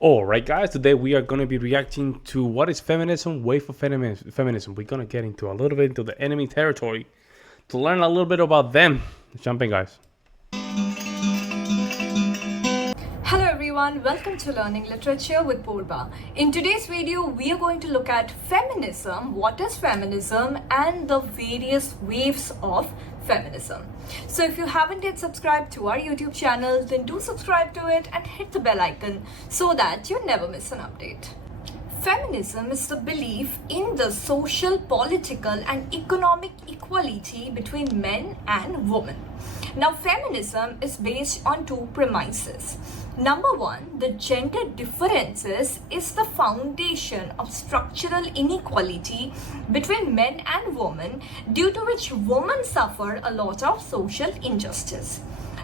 All right, guys, today we are going to be reacting to what is feminism, wave for feminism. We're going to get into a little bit into the enemy territory to learn a little bit about them. Jump in, guys. Hello everyone, welcome to Learning Literature with Purba. In today's video, we are going to look at feminism, what is feminism, and the various waves of feminism. So if you haven't yet subscribed to our YouTube channel, then do subscribe to it and hit the bell icon so that you never miss an update. Feminism is the belief in the social, political, and economic equality between men and women. Now, feminism is based on two premises. Number one, the gender differences is the foundation of structural inequality between men and women, due to which women suffer a lot of social injustice.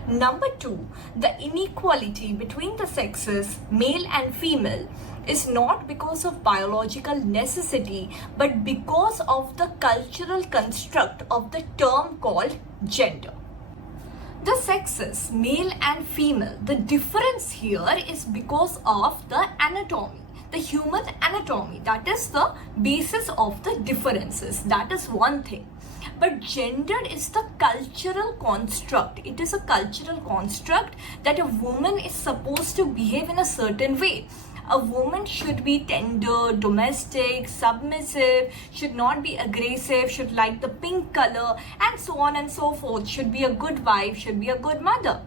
Number two, the inequality between the sexes, male and female, is not because of biological necessity, but because of the cultural construct of the term called gender. The sexes, male and female, the difference here is because of the anatomy, the human anatomy. That is the basis of the differences. That is one thing. But gender is the cultural construct. It is a cultural construct that a woman is supposed to behave in a certain way. A woman should be tender, domestic, submissive, should not be aggressive, should like the pink color, and so on and so forth. Should be a good wife, should be a good mother.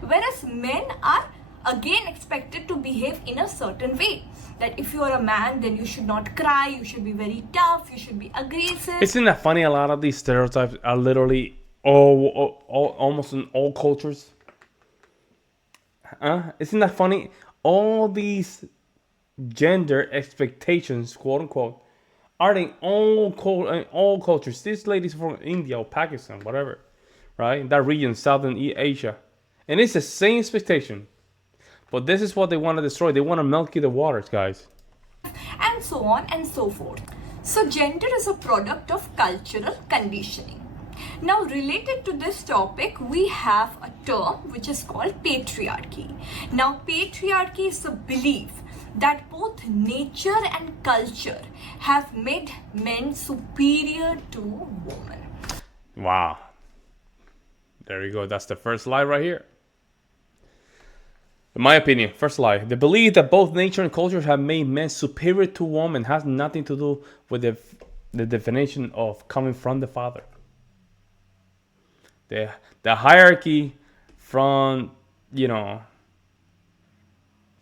Whereas men are again expected to behave in a certain way. That if you are a man, then you should not cry, you should be very tough, you should be aggressive. Isn't that funny? A lot of these stereotypes are literally almost in all cultures. Isn't that funny? All these gender expectations, quote unquote, are in all cultures. These ladies from India or Pakistan, whatever, right? That region, Southern Asia. And it's the same expectation. But this is what they want to destroy. They want to milky the waters, guys. And so on and so forth. So gender is a product of cultural conditioning. Now, related to this topic, we have a term which is called patriarchy. Now, patriarchy is the belief that both nature and culture have made men superior to women. Wow. There you go. That's the first lie right here. In my opinion, first lie. The belief that both nature and culture have made men superior to women has nothing to do with the definition of coming from the Father. The hierarchy from,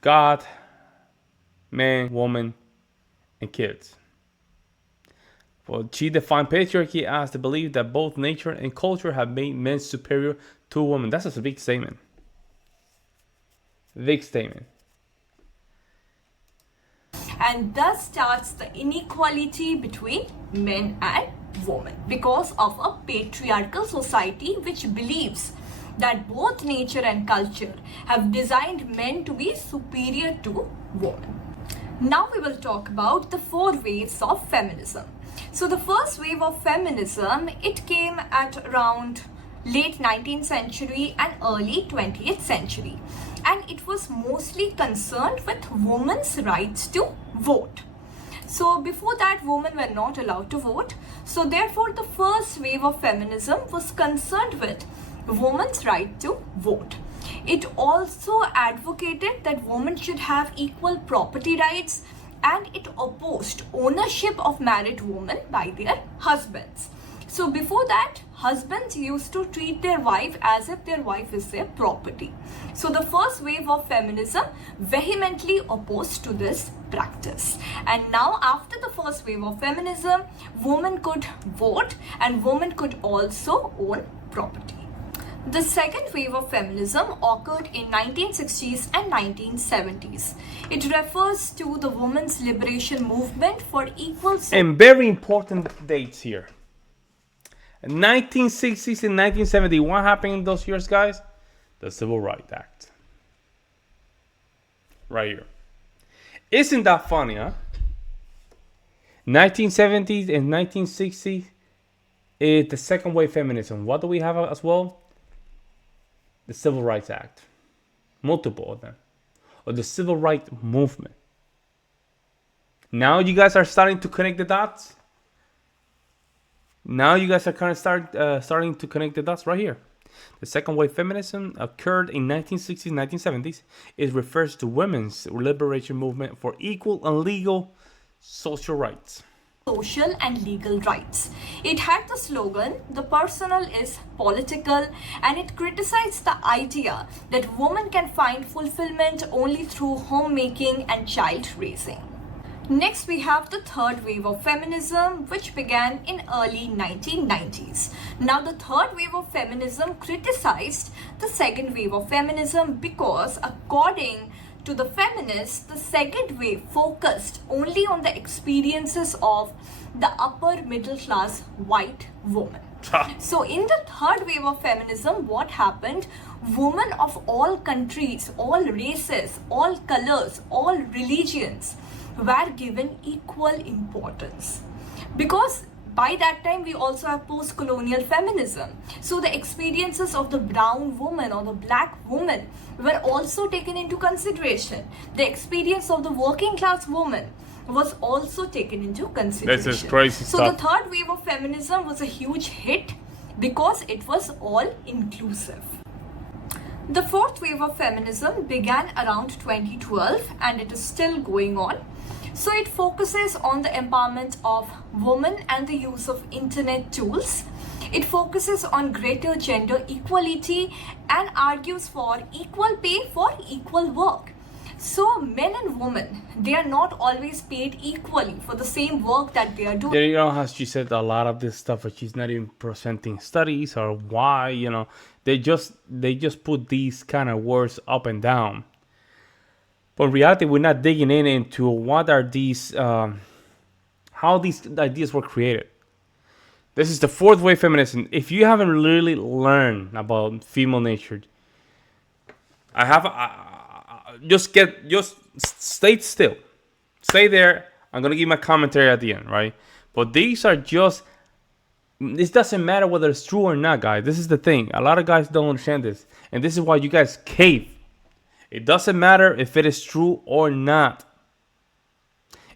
God, man, woman, and kids. Well, she defined patriarchy as the belief that both nature and culture have made men superior to women. That's a big statement. Big statement. And thus starts the inequality between men and women because of a patriarchal society which believes that both nature and culture have designed men to be superior to women. Now we will talk about the four waves of feminism. So the first wave of feminism, it came at around late 19th century and early 20th century. And it was mostly concerned with women's rights to vote. So before that, women were not allowed to vote. So therefore, the first wave of feminism was concerned with women's right to vote. It also advocated that women should have equal property rights, and it opposed ownership of married women by their husbands. So before that, husbands used to treat their wife as if their wife is their property. So the first wave of feminism vehemently opposed to this practice. And now after the first wave of feminism, women could vote and women could also own property. The second wave of feminism occurred in 1960s and 1970s. It refers to the women's liberation movement for equal... And very important dates here. 1960s and 1970. What happened in those years, guys? The Civil Rights Act. Right here. Isn't that funny, huh? 1970s and 1960s is the second wave feminism. What do we have as well? The Civil Rights Act. Multiple of them. or the civil rights movement. Now you guys are starting to connect the dots. Now you guys are kind of starting to connect the dots right here. The second wave feminism occurred in 1960s, 1970s. It refers to women's liberation movement for equal and legal social rights. Social and legal rights. It had the slogan, "The personal is political," and it criticized the idea that women can find fulfillment only through homemaking and child raising. Next, we have the third wave of feminism, which began in early 1990s. Now, the third wave of feminism criticized the second wave of feminism because, according to the feminists, the second wave focused only on the experiences of the upper middle class white woman. So in the third wave of feminism, what happened? Women of all countries, all races, all colors, all religions were given equal importance, because by that time we also have post-colonial feminism. So the experiences of the brown woman or the black woman were also taken into consideration. The experience of the working class woman was also taken into consideration. This is crazy so stuff. The third wave of feminism was a huge hit because it was all inclusive. The fourth wave of feminism began around 2012 and it is still going on. So it focuses on the empowerment of women and the use of internet tools. It focuses on greater gender equality and argues for equal pay for equal work. So men and women, they are not always paid equally for the same work that they are doing. There you know how she said a lot of this stuff, but she's not even presenting studies or why, they just put these kind of words up and down. But in reality, we're not digging into what are these, how these ideas were created. This is the fourth wave feminism. If you haven't really learned about female nature, just stay still, stay there. I'm gonna give my commentary at the end, right? But these are just. This doesn't matter whether it's true or not, guys. This is the thing. A lot of guys don't understand this, and this is why you guys cave. It doesn't matter if it is true or not.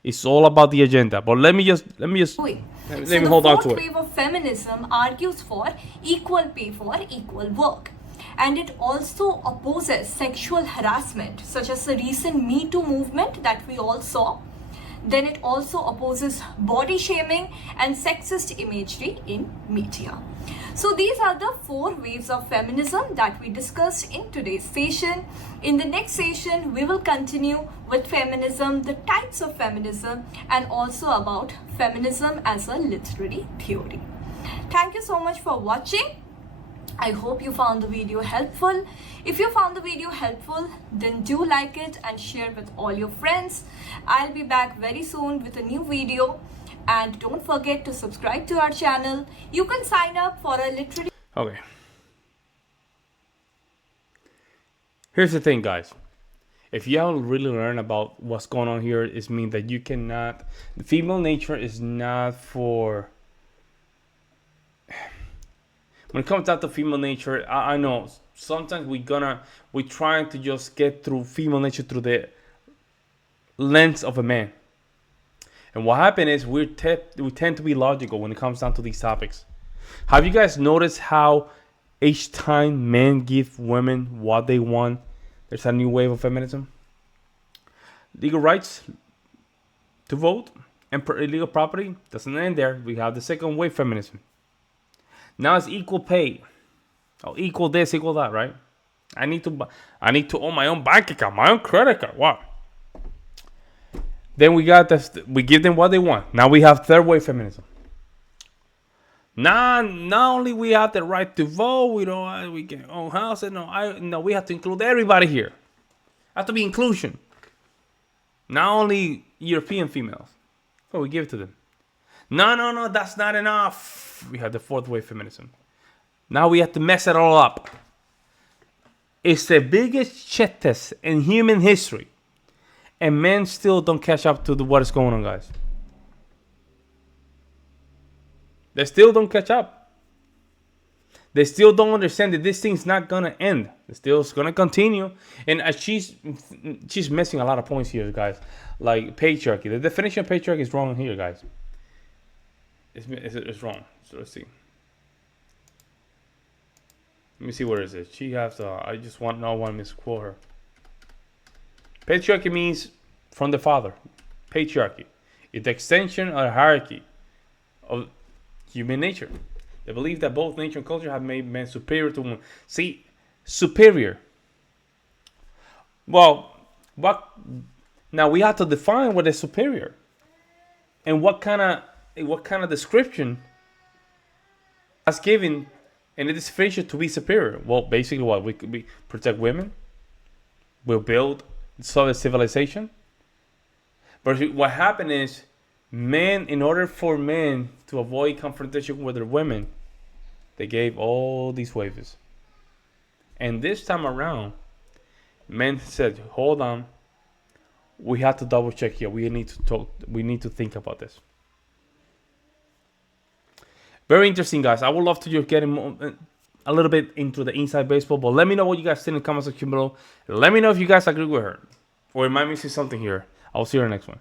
It's all about the agenda. But let me hold on to it. The fourth wave of feminism argues for equal pay for equal work. And it also opposes sexual harassment, such as the recent Me Too movement that we all saw. Then it also opposes body shaming and sexist imagery in media. So these are the four waves of feminism that we discussed in today's session. In the next session, we will continue with feminism, the types of feminism, and also about feminism as a literary theory. Thank you so much for watching. I hope you found the video helpful. If you found the video helpful, then do like it and share with all your friends. I'll be back very soon with a new video. And don't forget to subscribe to our channel. You can sign up for a literary... Okay. Here's the thing, guys. If you haven't really learned about what's going on here, it means that you cannot... The female nature is not for... When it comes down to female nature, I know sometimes we're trying to just get through female nature through the lens of a man. And what happened is we tend to be logical when it comes down to these topics. Have you guys noticed how each time men give women what they want, there's a new wave of feminism? Legal rights to vote and legal property doesn't end there. We have the second wave feminism. Now it's equal pay. Oh, equal this, equal that, right? I need to own my own bank account, my own credit card. Wow. Then we give them what they want. Now we have third wave feminism. Not only we have the right to vote, we can own houses. No, we have to include everybody here. Have to be inclusion. Not only European females. So we give it to them. No, that's not enough. We have the fourth wave feminism. Now we have to mess it all up. It's the biggest shit test in human history. And men still don't catch up to what is going on, guys. They still don't catch up. They still don't understand that this thing's not gonna end. It's still gonna continue. And she's missing a lot of points here, guys. Like patriarchy. The definition of patriarchy is wrong here, guys. It's wrong. So let's see. Let me see where is it. She has. I just want to misquote her. Patriarchy means from the father. Patriarchy. It's the extension of the hierarchy of human nature. The belief that both nature and culture have made men superior to women. See, superior. Well, what? Now we have to define what is superior, and what kind of description is given, and it is featured to be superior. Well, basically, what we protect women. We'll build solid civilization. But what happened is, men, in order for men to avoid confrontation with their women, they gave all these waivers. And this time around, men said, "Hold on, we have to double check here. We need to talk. We need to think about this." Very interesting, guys. I would love to just get a little bit into the inside baseball, but let me know what you guys think in the comment section below. Let me know if you guys agree with her, or am I missing something here. I'll see you in the next one.